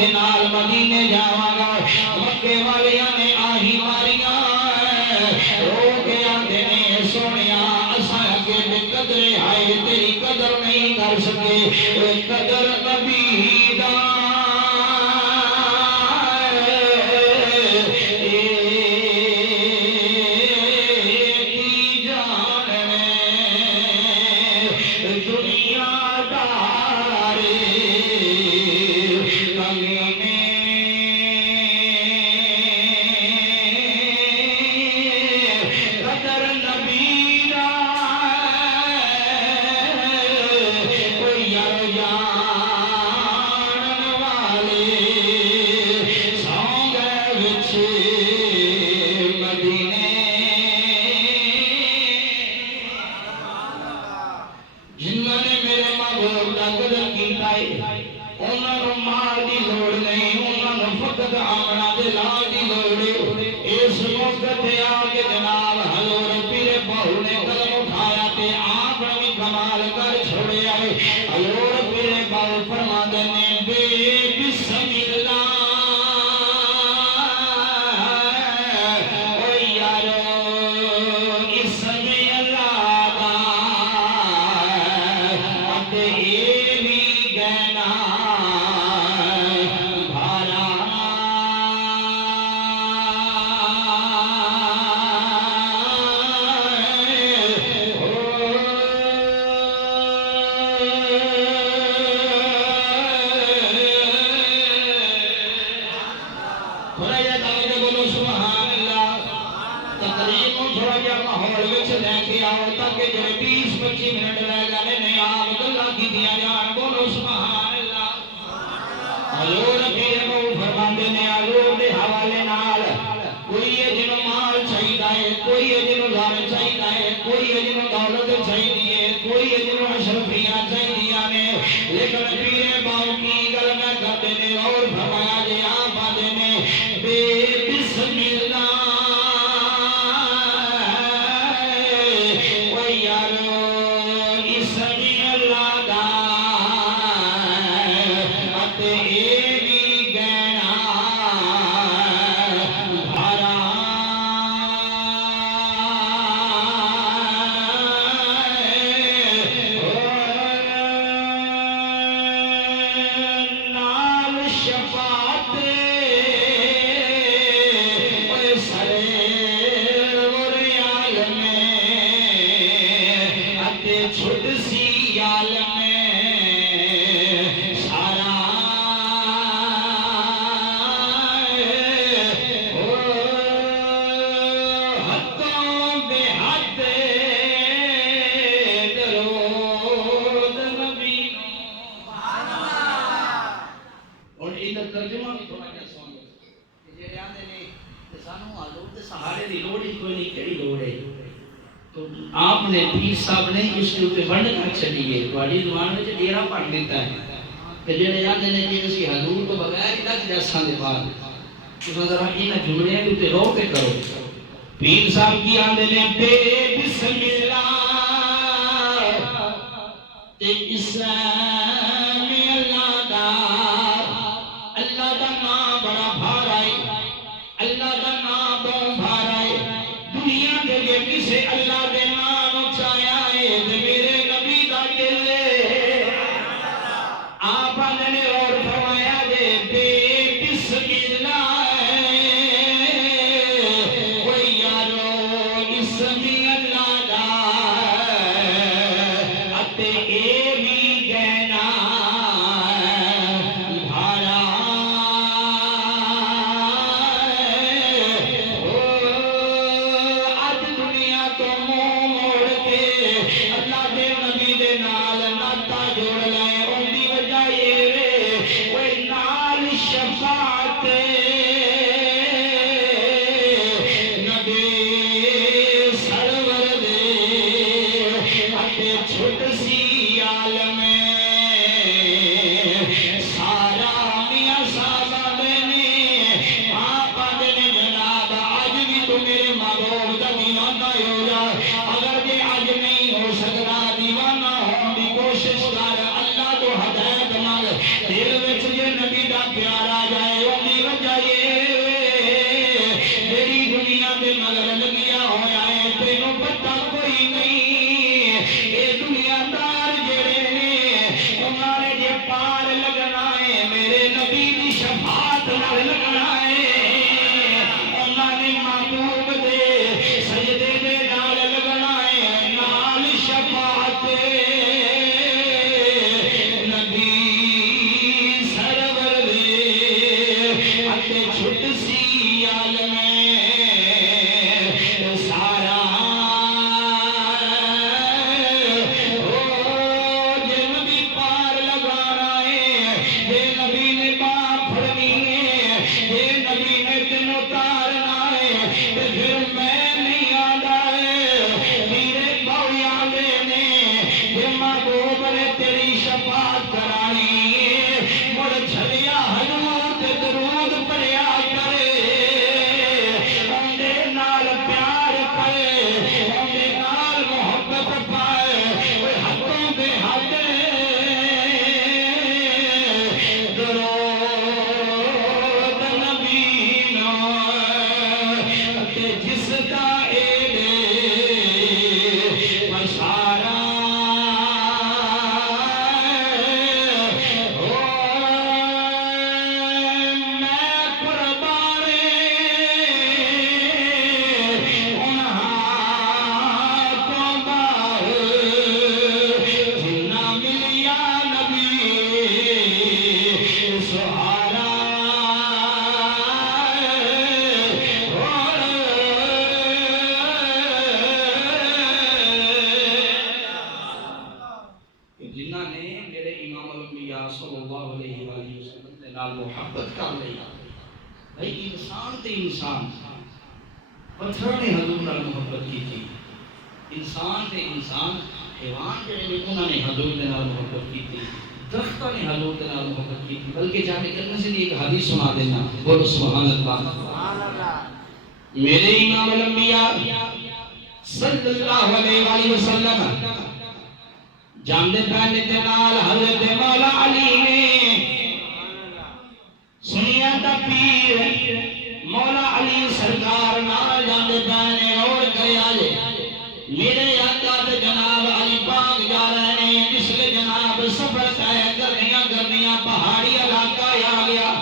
دے نال مدینے جاواں گا مکے والیاں نے آہی ماریاں رو کے آندے نے سونیا اساں اگے بے قدرے آئے تیری قدر نہیں کر سکے اے قدر نبی دا آپ نے پیر صاحب نے اس کے اوپر بند کر چلیے تھوڑی زبان میں ڈیرا پڑ دیتا ہے کہ جڑے آندے نے کہ اسی حضور تو بغیر ہی لگ جاساں دے بعد تساں ذرا انہاں جملیاں دے رو کے کرو پیر صاحب کی آندے نے بے بسم اللہ تے اسم اللہ دا نام بڑا بھارا ہے اللہ دا نام بہت بھارا ہے دنیا دے جے کسے اللہ دے نام چایا ہے تے میرے نبی دا دل آپ نے اور فرمایا دے بے بسم اللہ او یارو اسم اللہ دا اتے اے بھی گہنا شفاعت نال لگنا ہے انہاں نے محبوب دے سجدے دے نال لگنا ہے نال شفاعت نبی سرور دے اتے چھٹ سی عالم سارا محبت کر لیا بھائی انسان تے انسان پتھر نے حضور نال محبت کی تھی انسان تے انسان حیوان جڑے نے انہاں نے حضور دے نال محبت کی تھی درختوں نے حضور دے نال محبت کی تھی بلکہ جانے کرنے سے ایک حدیث سنا دینا بولو سبحان اللہ میرے امام الانبیاء صلی اللہ علیہ وآلہ وسلم جاندے پہنے دے نال حضرت مولا علی نے سنیا تا پیر مولا علی سرکار نال جاندے پہنے اور کرے آجے میرے آقا تے جناب علی پاک جا رہے ہیں جس لئے جناب سفر طے گرمیاں پہاڑی علاقہ آ گیا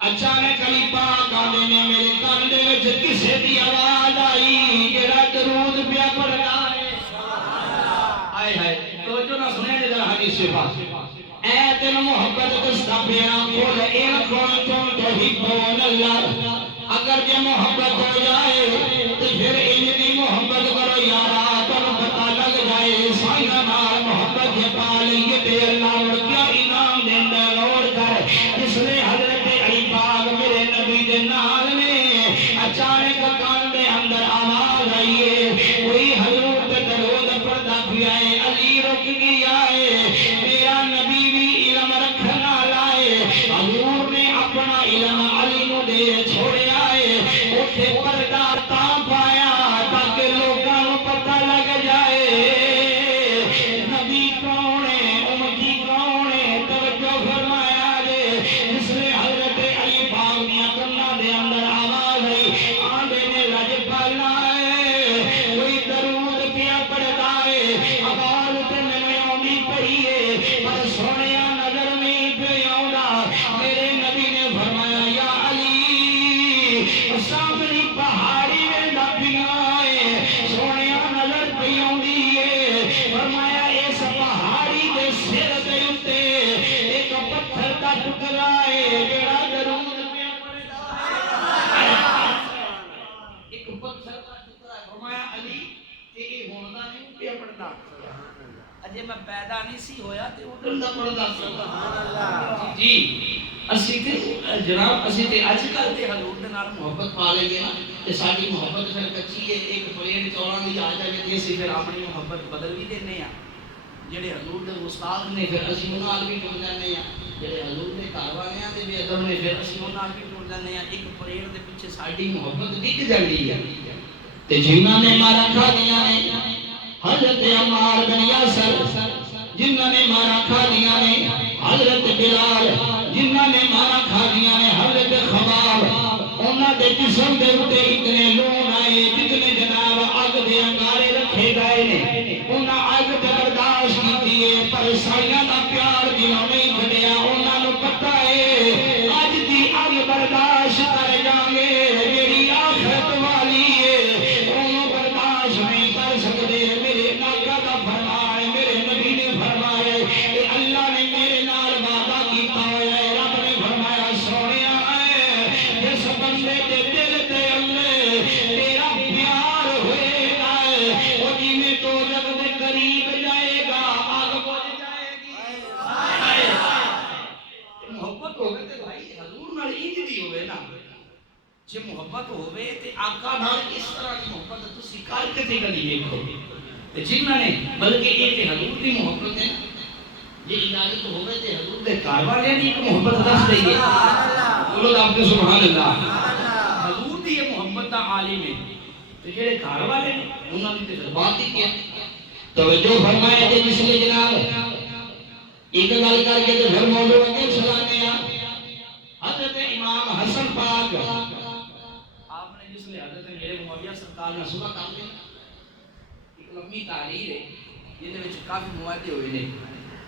اچانک علی پاک آدھے نے میرے کان دے وچ کسے دی آواز آئی جڑا درود پیا پڑھنا ہے آئے ہائے توجہ نہ سنے دے ذرا حدیث سے بات اے تین محبت دستا پیا قل ان کنتم تحبون اللہ اگر یہ محبت ہو جائے تو پھر ان کی محبت کرو یارا تم پتہ لگ جائے سائنہ نال محبت کے پالیں گے تے اللہ اور کیا انعام دیندہ لوڑ کر اس نے حضرت علی پاک میرے نبی دے نال نے اچانک کان دے اندر آواز آئی ہے کوئی حضور تے درود پڑھدا پیا ہے علی رک گیا ہے میرا نبی بھی علم رکھنا لائے حضور نے اپنا علم علی نو دے چھوڑیا ہے اٹھے پردہ تا پایا تاکہ لوگاں نو پتہ لگ جائے نبی کون ہے امتی کون ہے توجہ فرمایا جے اس نے حضرت علی پاک میاں کرنا دے اندر آواز آئی آندے نے لج پالنا ہے کوئی درود پیا پڑھتا ہے آواز تے میں آندی پئی ہے پر سونیا نظر نہیں پہ آؤں میرے نبی نے فرمایا یا علی سامنی پہاڑی میں نبیاں ہے سونیا نظر پہ آؤں فرمایا اس پہاڑی دے سر دے اتے ایک پتھر کا ٹکڑا ہے جڑا درود پیا پڑھتا ہے ایک پتھر کا ٹکڑا ہے فرمایا علی کہ یہ ہونا نہیں پیا پڑھتا اجے میں پیدا نہیں سی ہویا تے ادھر دا پڑھدا سبحان اللہ جی اسی تے جناب اسی تے اج کل تے حضور دے نال محبت پا لے گے نا تے ساڈی محبت پھر کچی ہے ایک پلیٹ چوڑا دی آ جائے تے اسی پھر اپنی محبت بدل بھی دینے ہیں جڑے حضور دے استاد نے پھر اسی انہاں نال بھی جڑ جانے ہیں جڑے حضور دے گھر والیاں دے بھی ادب نے پھر اسی انہاں نال بھی جڑ جانے ہیں ایک پلیٹ دے پیچھے ساڈی محبت ڈگ جاندی ہے تے جنہاں نے مارا کھا دیاں نے حضرت عمار بن یاسر جنہاں نے مارا کھا دیاں نے حضرت بلال جنہاں نے مارا کھا دیاں نے حضرت خباب انہاں دے جسم دے اُتے اتنے لون آئے جتنے جناب اگ دے انگارے رکھے گئے نے انہاں اگ تے برداشت کیتی ہے پر سائیاں دا پیار دلوں نہیں بنیا انہاں نوں پتہ ہے اج دی ہوگے تے بھائی حضور نال انج دی ہوے نا جے محبت ہوے تے آقا نال اس طرح دی محبت تسی کر کے تے گلی دیکھو تے جنہاں نے بلکہ یہ تے حضور دی محبت ہے جے اجازت ہوے تے حضور دے گھر والے دی ایک محبت دس دئیے بولو آپ کے سبحان اللہ حضور دی یہ محبت دا عالم ہے تے جڑے گھر والے نے انہاں دی تے بات ہی کیا توجہ فرمائے تے جس نے جناب ایک گل کر کے تے پھر موضوع اگے چلانے حضرت امام حسن پاک آپ نے جس لئے حضرت میرے معاویہ سرکار نے صبح کام لیا ایک لمبی تحریر ہے جن میں کافی مواد ہوئے نے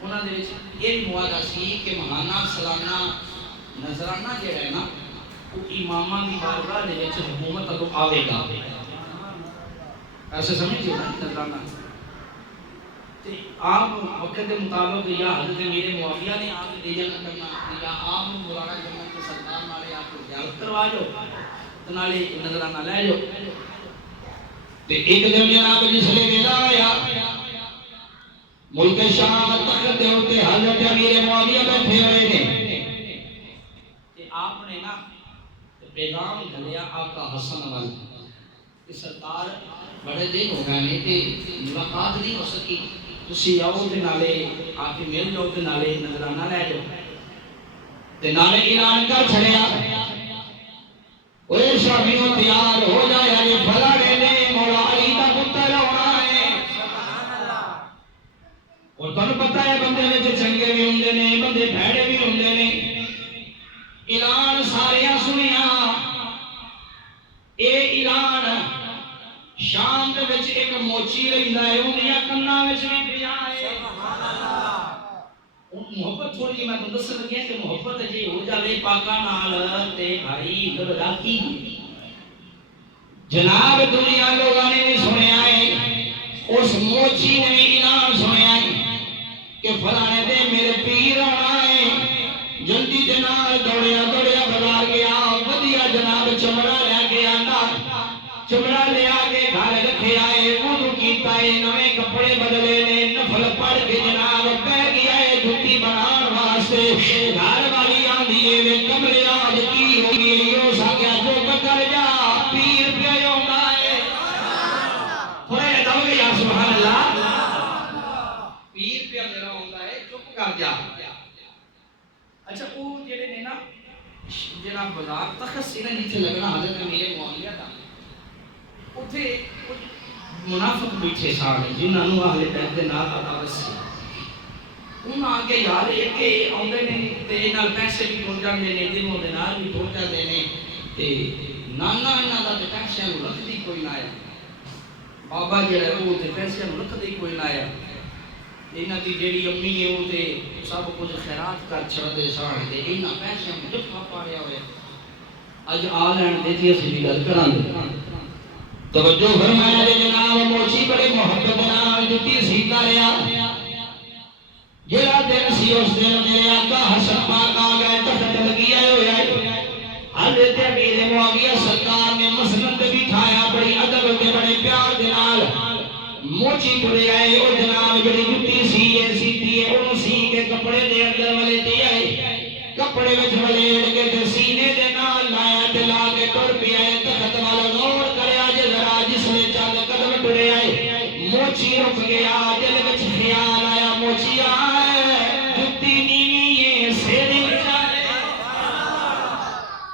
انہاں دے وچ یہ بھی مواد سی کہ ماہانہ سالانہ نذرانہ جڑا ہے نا وہ اماماں دی بارگاہ دے وچ حکومت تو آوے گا ایسے سمجھئے نا نذرانہ تے آپ وقت کے مطابق یا حضرت میرے معاویہ نے آپ دے جانا کرنا یا آپ مولانا جنت کے سرکار نالے آپ کو زیارت کروا جو تو نالے نظرانہ لے جو تے ایک دن جناب جس لے ویلا آیا ملک شام تخت دے اوتے حضرت امیر معاویہ بیٹھے ہوئے نے تے آپ نے نا پیغام گھلیا آقا حسن وال کہ سرکار بڑے دن ہو گئے نے تے ملاقات نہیں ہو سکی تسی آؤ تے نالے آپ کے مل جاؤ تے نالے نظرانہ لے جاؤ تے نالے اعلان کر چھڑیا اوے شامیوں تیار ہو جایا یہ بھلا نے مولا علی دا پتر ہونا ہے سبحان اللہ اور تانوں پتہ ہے بندے وچ چنگے بھی ہوندے نے بندے بھڑے بھی ہوندے نے اعلان سارے سنیا اے اعلان شام دے وچ ایک موچی رہندا ہے اونیاں کناں وچ بھی پیا ہے سبحان اللہ محبت تھوڑی میں تو دس لگیا کہ محبت جی ہو جاوے پاکاں نال تے بھائی لڑاکی جناب دنیا لوگاں نے بھی سنیا ہے اس موچی نے بھی اعلان سنیا ہے کہ فلانے دے میرے پیر آنا ہے جلدی جناب دوڑیا دوڑیا بازار گیا ودیا جناب چمڑا لے کے آندا چمڑا لے آگے گھر رکھے آئے وضو کیتا ہے نوے کپڑے بدلے نے نفل پڑھ کے جناب پہ گیا ہے جھوٹی بنان واسطے گھر والی آندھی ہے کمرے آج کی ہوگی یوں سا کیا جو کر جا پیر پہ ہوگا ہے تھوڑے دو گے یا سبحان اللہ پیر پہ میرا ہوگا ہے چپ کر جا اچھا وہ جڑے نے نا جناب بازار تخت سی نا نیچے لگنا حضرت میرے معاویہ تھا اتھے منافق بیٹھے سارے جنہاں نو اہل بیت دے نال عداوت سی انہاں آگے یار ایک آندے نے تے نال پیسے بھی ٹر جاندے نے دلوں دے نال بھی ٹر جاندے نے تے نانا انہاں دا تے پیسے نو رکھدی کوئی نہ آیا بابا جڑا او تے پیسے نو رکھدی کوئی نہ آیا انہاں دی جیڑی امی ہے او تے سب کچھ خیرات کر چھڑدے سان تے انہاں پیسے نو جفا پاڑیا ہوئے اج آ لین دے تے اسی دی گل کراں توجہ فرمایا جناب موچی بڑے محبت نال جتی سیتا رہیا جڑا دن سی اس دن میرے آقا حسن پاک آ گئے تخت لگی ہوئے حضرت امیر معاویہ سرکار نے مسند بٹھایا بڑی ادب کے بڑے پیار دے نال موچی ٹرے آئے او جناب جڑی جتی سیتی ہے انہوں سی کے کپڑے دے اندر والے دے آئے کپڑے وچ ولیڑ کے تے سینے دے نال لایا تے لا کے ٹر پیا تخت والا غور کریا جے ذرا جس نے چند قدم ٹرے آئے موچی رک گیا دل وچ خیال آیا موچی آئے جتی نیوی ہے سیری چاہے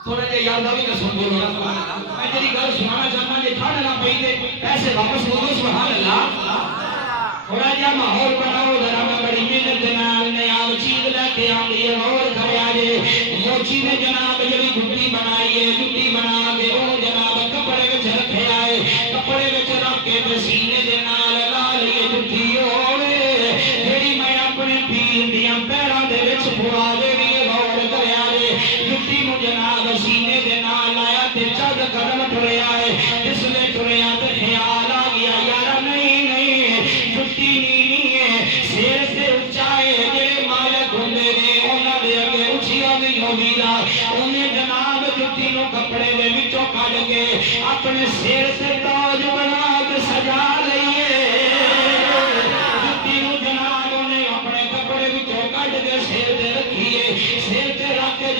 تھوڑا جے یاد آوی کہ سن بولو میں جڑی گل سنانا چاہنا جے ٹھاڑ نہ پئی تے پیسے واپس لو سبحان اللہ تھوڑا جا ماحول بناؤ ذرا میں بڑی محنت دے نال نیاب چیز لے کے آندی ہے غور کریا جے موچی نے جناب جڑی جُتی بنائی ہے جُتی بنا کے او جناب کپڑے وچ رکھے آئے کپڑے وچ رکھ کے تے سینے دے نال لا لیے جُتی ہوے جڑی میں اپنے پیر دیاں پیراں دے وچ پوا دینی غور کریا جے جُتی نو جناب سینے دے نال لایا تے چند قدم ٹرے آئے جس نے ٹریا تے خیال آ گیا یار نہیں جُتی نہیں ہے سیر سے اونچائے جڑے مالک ہوندے نے انہاں دے اگے اونچیاں نہیں ہوندیاں انہیں جناب جُتی نو کپڑے دے وچوں کڈ کے اپنے سیر سے تاج بنا کے سجا لئیے جُتی نو جناب انہیں اپنے کپڑے وچوں کڈ کے سیر تے رکھیے سیر تے رکھ کے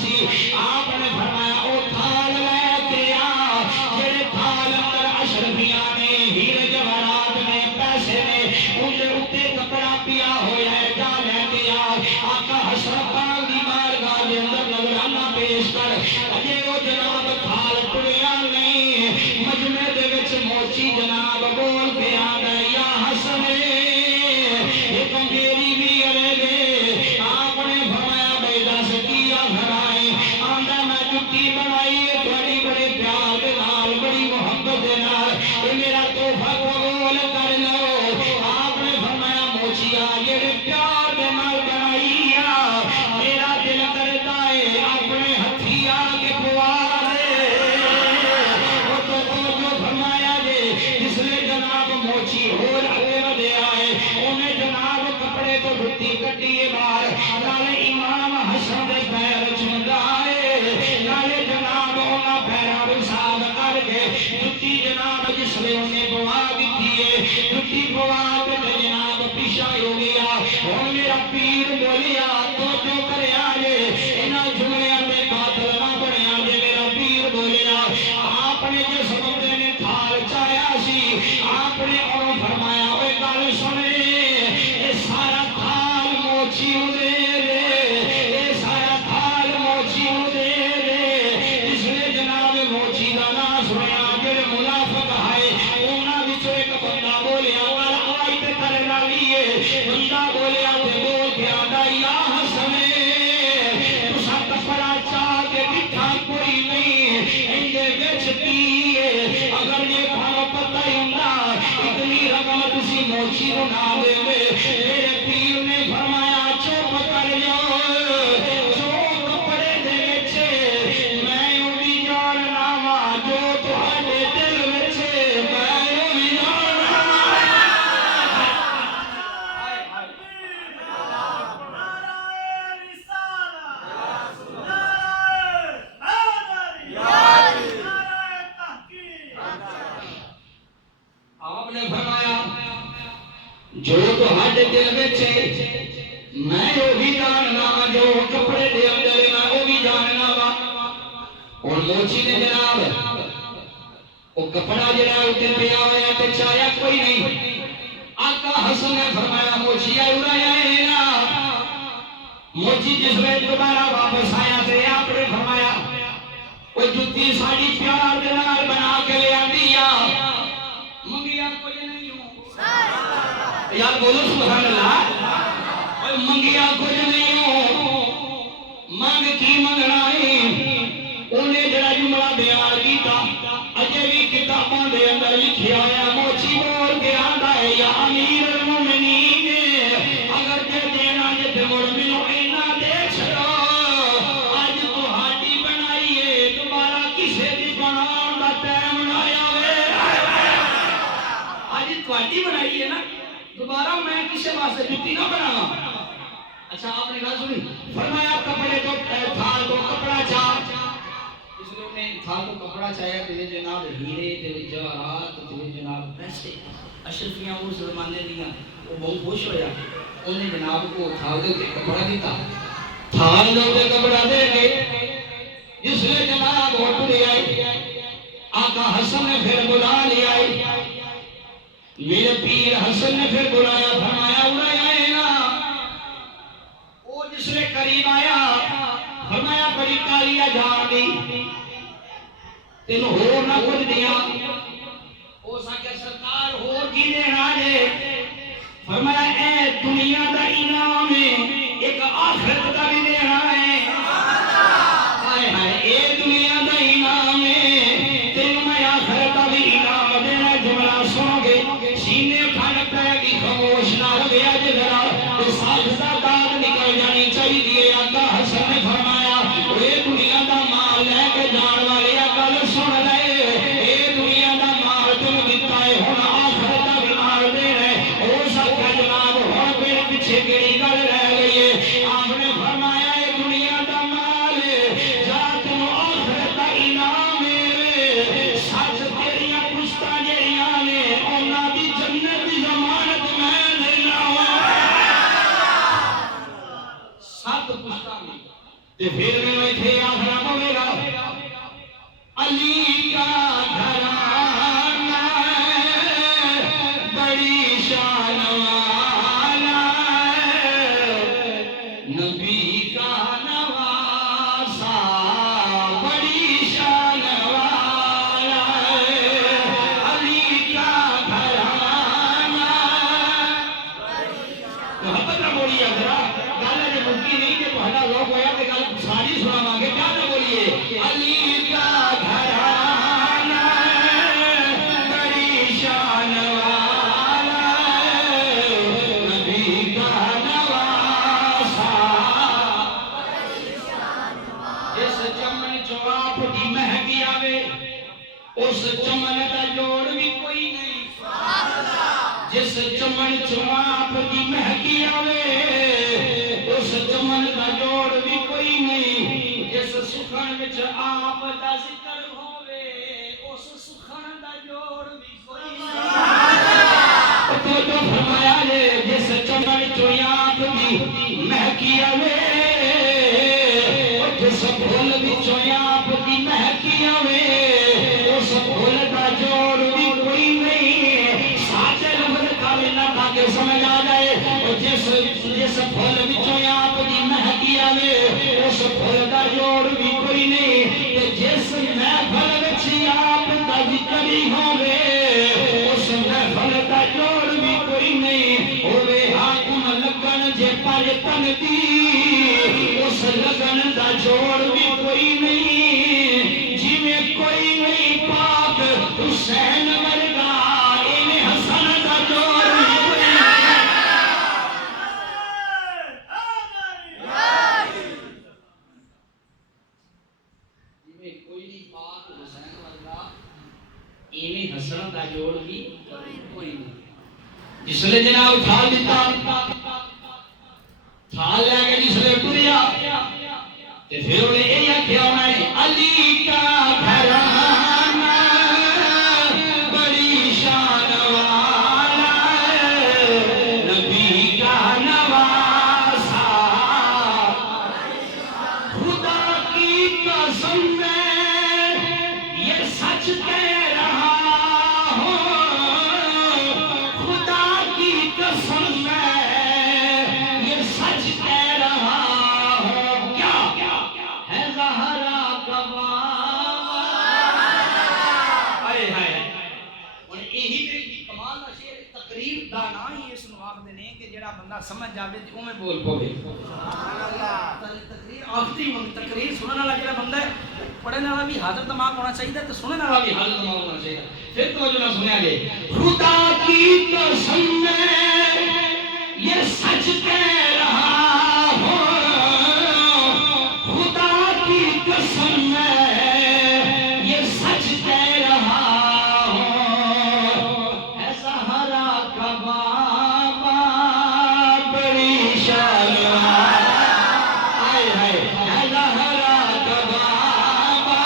سی آپ نے فرمایا او تھال لے کے آ جڑے تھال اندر اشرفیاں نے ہیرے جواہرات نے پیسے نے ان دے اوتے کپڑا پیا ہویا ہے جا لے کے آ آقا حسن پاک دی بارگاہ دے اندر نذرانہ پیش کر اجے وہ جناب تھال ٹریا نہیں مجمع دے وچ موچی جناب بول کے آندا یا حسن ایک میری بھی ارے گے آپ نے فرمایا بے دس کیا گھرائے آندا میں جُتی بنائی ہے تھوڑی بڑے پیار دے نال بڑی محبت دے نال اے میرا تحفہ قبول کر لو آپ نے فرمایا موچیا جڑے پیار دے نال بنائی آ میرا دل کرتا ہے اپنے ہتھی آ کے پوا دے وہ تو جو فرمایا جے جس نے جناب موچی ہور اگے ودے آئے انہیں جناب کپڑے تو جُتی کٹیے باہر نالے امام حسن دے پیر چوندا ہے نالے جناب انہاں پیراں نوں صاف کر کے جُتی جناب جس نے انہیں پوا دتی ہے جُتی پوا کے تے جناب پیچھے ہو گیا ہن میرا پیر بولیا تو جو کریا جے انہاں جملیاں دے قاتل نہ بنیا جے میرا پیر بولیا آپ نے جس بندے نے تھال چاہیا سی آپ نے انہوں فرمایا اوے گل سنے اے سارا تھال موچی دے دے اے سارا تھال موچی دے دے جس نے جناب موچی دا نام سنیا جڑے منافق ہے انہاں وچوں ایک بندہ بولیا گل آئی تے کرے نہ لیے بندہ بولیا تے بول کے آندا یا حسن تساں کپڑا چاہ کے دکھا کوئی نہیں اندے وچ کی اگر یہ کھانا پتہ ہی ہوندا اتنی رقم تسی موچی نوں نہ دے میرے پیر نے فرمایا چپ کر جاؤ جو کپڑے دے وچ میں او بھی جاننا وا جو تہاڈے دل وچ میں او بھی جاننا وا آپ نے فرمایا جو تہاڈے دل وچ میں او بھی جاننا وا جو کپڑے دے اندر میں او بھی جاننا وا اور موچی نے جناب او کپڑا جڑا اوتے پیا ہویا تے چایا کوئی نہیں آقا حسن نے فرمایا موچی اڑایا ہے نا موچی جس میں دوبارہ واپس آیا تے آپ نے فرمایا او جُتی ساڈی پیار دے نال بنا کے لے آندی آ منگیا کوئی نہیں ہوں یار بولو سبحان اللہ اوے منگیا کچھ نہیں ہوں منگ کی منگنا ہے انہیں جڑا جملہ بیان کیتا اجے بھی کتاباں دے اندر لکھیا ہوا موچی بول کے آندا ہے یا امیر المومنین اگر جے دینا جے تے مڑ مینوں اینا دے چھڑو اج تہاڈی بنائی ہے دوبارہ کسے دی بناون دا ٹائم نہ آوے اج تہاڈی بنائی ہے نا دوبارہ میں کسے واسطے جُتی نہ بناواں اچھا آپ نے گل سنی فرمایا کپڑے تو تھال کو کپڑا چاہ اس نے انہیں تھال کو کپڑا چاہیا تیرے جناب ہیرے تیرے جواہرات تیرے جناب پیسے اشرفیاں اس زمانے دیاں وہ بہت خوش ہویا انہیں جناب کو تھال دے کے کپڑا دیتا تھال دے کے کپڑا دے کے جس نے جناب ہوٹ لے آئی آقا حسن نے پھر بلا لیا میرے پیر حسن نے پھر بلایا فرمایا اڑایا ہے نا وہ جس نے قریب آیا فرمایا بڑی کالی جان دی تینوں ہور نہ کچھ دیا او ساکے سرکار ہور کی دینا جے فرمایا اے دنیا دا انعام ہے ایک آخرت دا بھی دینا ہے ہائے ہائے اے دنیا دا انعام ہے تینوں میں آخرت دا بھی انعام دینا جملہ سنو گے سینے اٹھانے پہ کی خاموش نہ ہو گیا جدرا ساتھ دا داد نکل جانی چاہیے آقا حسن نے فرمایا اے دنیا دا مال لے کے جان والے گل سن لے اے دنیا دا مال تم دیتا ہے ہن آخرت دا بھی مال دے رہے او سب جناب ہن پھر پیچھے کیڑی گل رہ گئی ہے آپ نے فرمایا اے دنیا دا مال جا تم آخرت دا انعام ہے سچ تیریاں پشتاں جڑیاں نے انہاں دی جنت دی ضمانت میں دینا وا سات پشتاں تے پھر میں تھے آخرا پوے گا علی کا گھرانہ بڑی شان والا نبی کا نواسا بڑی شان والا علی کا گھرانہ محبت نہ بولیے ذرا گانا جو ممکن نہیں کہ پہلا لوگ ہویا کہ گانا ساری سنا مانگے کیا نہ بولیے علی کا گھرانہ بڑی شان والا نبی کا نواسا جس چمن چو آپ دی مہکی آوے اس چمن کا جوڑ بھی کوئی نہیں جس چمن چو آپ دی مہکی آوے اس چمن کا جوڑ بھی کوئی نہیں جس سکھن وچ آپ دا ذکر ہووے اس سکھن دا جوڑ بھی کوئی نہیں تو فرمایا لے جس چمن چو آپ دی مہکی آوے جس پھول وچوں آپ دی مہکی آوے اس پھول دا جوڑ بھی کوئی نہیں ساچے لفظ کھالے نہ تاکہ سمجھ آ جائے جس پھول وچوں آپ دی مہکی آوے اس پھول دا جوڑ بھی کوئی نہیں جس محفل وچ آپ دا ذکر ہی ہووے اس محفل دا جوڑ بھی کوئی نہیں ہووے حاکم لگن جے پر تن دی اس لگن دا جوڑ بھی کوئی نہیں جی میں کوئی نہیں پاک حسین ورگا انہیں حسن دا جوڑ بھی کوئی نہیں جی میں کوئی نہیں پاک حسین ورگا انہیں حسن دا جوڑ بھی کوئی نہیں جس لئے جناب تھال دیتا تھال لے کے جس لئے ٹریا تے پھر انہیں یہ کیا میں علی کا گھرانہ بڑی شان والا نبی کا نواسا خدا کی قسم میں یہ سچ کہہ رہا ہوں خدا کی قسم میں یہ سچ کہہ رہا ہوں کیا ہے زہرا کا بابا آئے ہائے اور یہی تے کمال دا شعر تقریر دا نا ہی اس نو آکھدے نے کہ جڑا بندہ سمجھ جاوے تے اوویں بول پوے سبحان اللہ تقریر آخری وقت تقریر سنن والا جڑا بندہ ہے پڑھنے والا بھی حاضر دماغ ہونا چاہیے تے سننے والا بھی حاضر دماغ ہونا چاہیے پھر تو جو نہ سنیا گے خدا کی قسم میں یہ سچ کہہ رہا ہوں خدا کی قسم میں یہ سچ کہہ رہا ہوں ہے سہارا کا بابا بڑی شان آئے ہائے ہے سہارا کا بابا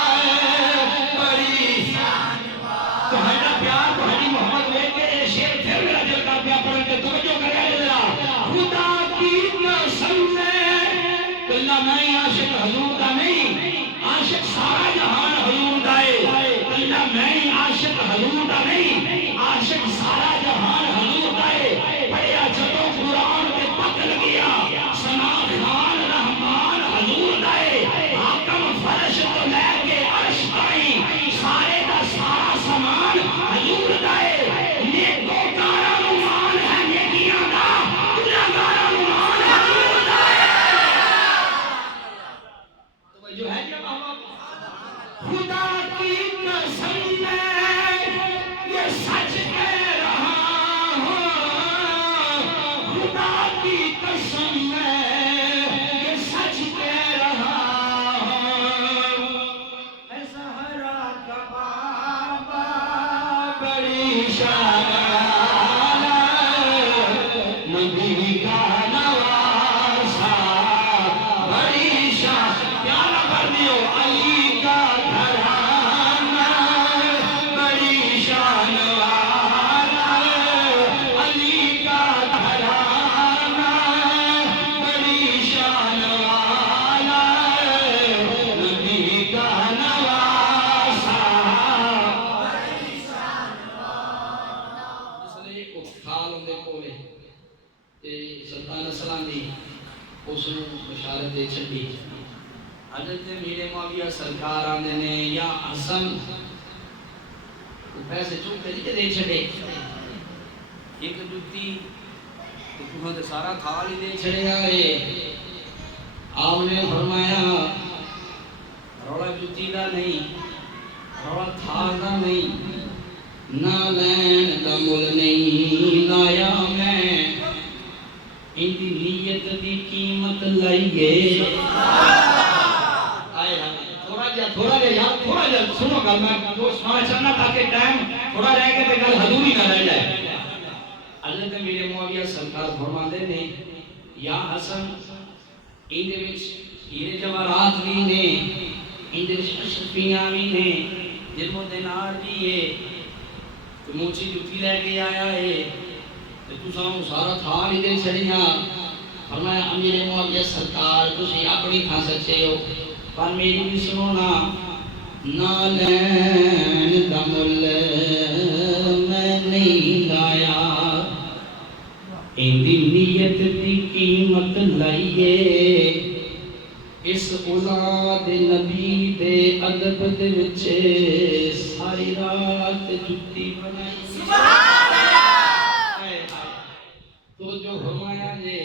بڑی تمہارا پیار تمہاری محبت لے کے شیر پھر میرا دل کا پیار پڑھ کے توجہ کرے ذرا خدا کی قسم میں کلا میں عاشق حضور دا نہیں عاشق سارا جہان حضور دا ہے کلا میں عاشق حضور دا نہیں عاشق سارا جہان حضور دا ہے پڑھیا جدو قرآن کے پک لگیا ثنا خان رحمان حضور دا ہے حاکم فرش تو لے کے عرش تائیں سارے دا سارا سامان حضور دا ہے نیکو کارا نمان ہے نیکیاں دا گناہگارا نمان حضور دا ہے توجہ ہے جب سلطان اسلام دی اس نے بشارت دے چھڈی حضرت میرے معاویہ سرکار آندے نے یا حسن پیسے چوک کے دے چھڈے ایک جُتی تو تے سارا تھال ہی دے چھڑیا ہے آپ نے فرمایا روڑا جُتی دا نہیں روڑا تھال دا نہیں نہ لین دا مل نہیں لایا میں ان دی نیت دی قیمت لائیے تھوڑا جا یار تھوڑا جا سنو گل میں دوست سنانا چاہنا تاکہ ٹائم تھوڑا رہ کے گل حضوری نہ رہ جائے حضرت میرے معاویہ سرکار فرماندے نے یا حسن ان دے وچ ہیرے جواہرات بھی نے ان دے وچ اشرفیاں بھی نے درہم و دینار بھی ہے تو موچی جُتی لے کے آیا ہے تو تساں سارا تھال ہی دے چھڑیاں فرمایا امیر معاویہ سرکار تسی اپنی تھاں سچے ہو پر میری بھی سنو نہ لین دا مل میں نہیں لایا ان دی نیت دی قیمت لائیے اس اولاد نبی دے ادب دے وچ ساری رات جُتی بنائی سبحان اللہ تو جو فرمایا جے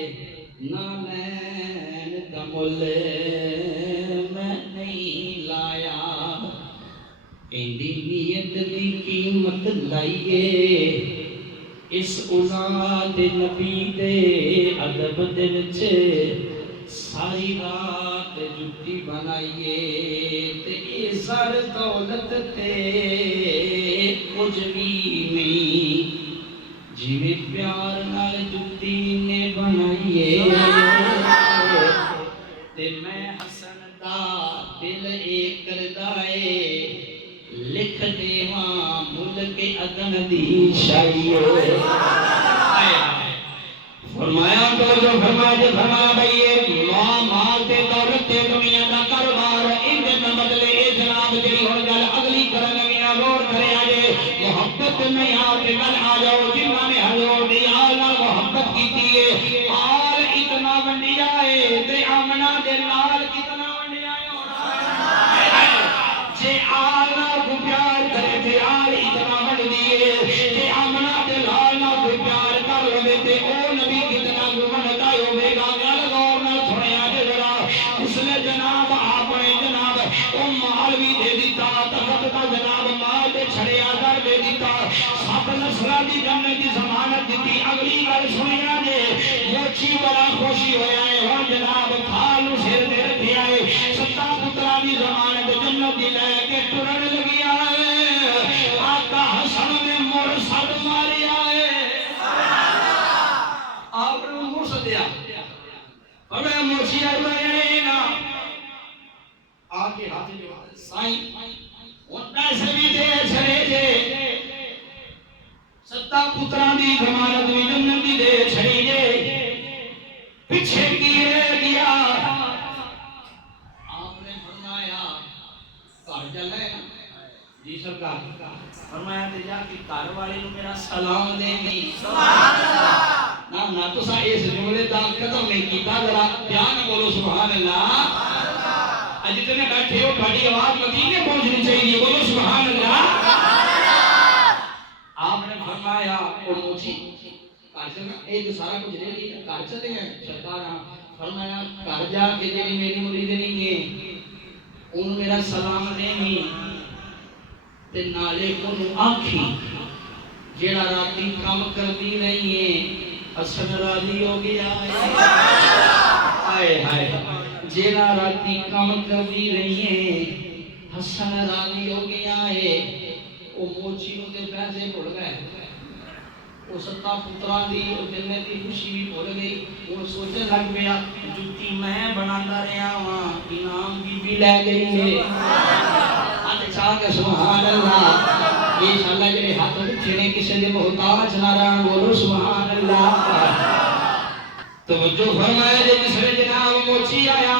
نہ لین دا مل میں نہیں لایا ان دی نیت دی قیمت لائیے اس اولاد نبی دے ادب دے وچ ساری رات جُتی بنائیے تے اے سر دولت تے کچھ بھی نہیں جویں پیار نال جُتی نے بنائیے تے میں حسن دا دل اے کردا اے لکھ دیواں ملک اگن دی شاعری فرمایا تو جو فرمایا بھئی مال تے دولت تے دنیا دا کاروبار ان دے بدلے اے جناب جڑی ہن گل اگلی کرن لگیا غور کرے آجے محبت میں آ کے گل آ جاؤ جنہاں نے حضور دی آل نال محبت کیتی ہے آل اتنا ونڈیا ہے تے آمنہ دے نال کتنا ونڈیا ہے جے آل نال پیار کرے تے آل اتنا ونڈ دیے تے آمنہ دے نال نال پیار کر لے تے او نبی کتنا گمندا ہوے گا گل غور نال سنیا جے ذرا اس نے جناب اپنے جناب او مال بھی دے دیتا تخت دا جناب مال تے چھڑیا در دے دیتا سب نسلاں دی جنت دی ضمانت دتی اگلی گل سنیا جے موچی بڑا خوشی ہویا ہے ہن جناب تھال نو سر تے رکھیا ہے ستا پتراں دی ضمانت جنت دی لے کے ٹرن لگیا ہے آقا حسن نے مڑ سد ماریا ہے آپ نے مڑ سدیا ہمیں موچی آئی نا آگے ہاتھ جو سائیں ان پیسے بھی دے چھڑے جے ستا پتراں دی ضمانت بھی جنت دی دے چھڑی جے پیچھے کی رہ گیا آپ نے فرمایا گھر چلے جی سرکار فرمایا تے جا کے گھر والے نو میرا سلام دے گی سبحان اللہ نہ تو سا اس جملے دا قدم نہیں کیتا ذرا پیار بولو سبحان اللہ اج جتنے بیٹھے ہو تھوڑی آواز مدینے پہنچنی چاہیے بولو سبحان اللہ آپ نے فرمایا او موچی گھر چلنا اے جو سارا کچھ لے لی گھر چلے ہیں سرکار فرمایا گھر جا کے جڑی میری مرید نہیں ہے ان میرا سلام دینی تے نالے انہوں آنکھی جیڑا راتی کام کردی نہیں ہے حسن راضی ہو گیا آئے ہائے جیڑا راتی کام کردی نہیں ہے حسن راضی ہو گیا ہے وہ موچی نو تے پیسے بھول گئے وہ ستا پتران دی اور جنت دی خوشی بھی بھول گئی وہ سوچنے لگ پیا جُتی میں بناتا رہا ہاں انعام بھی لے گئی ہے آتے چاہ کے سبحان اللہ انشاءاللہ جڑے ہاتھ اٹھے نے کسی دے محتاج نہ رہن بولو سبحان اللہ توجہ فرمایا جے دوسرے جناب موچی آیا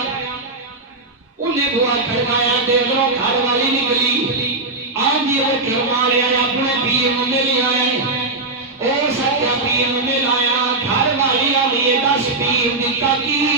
انہیں بوا کھڑوایا دیکھو گھر والی نکلی آج یہ وہ کھڑوالے آیا اپنے پیر ملے لے آئے او سچا پیر ملے لایا گھر والی آلیے دا کی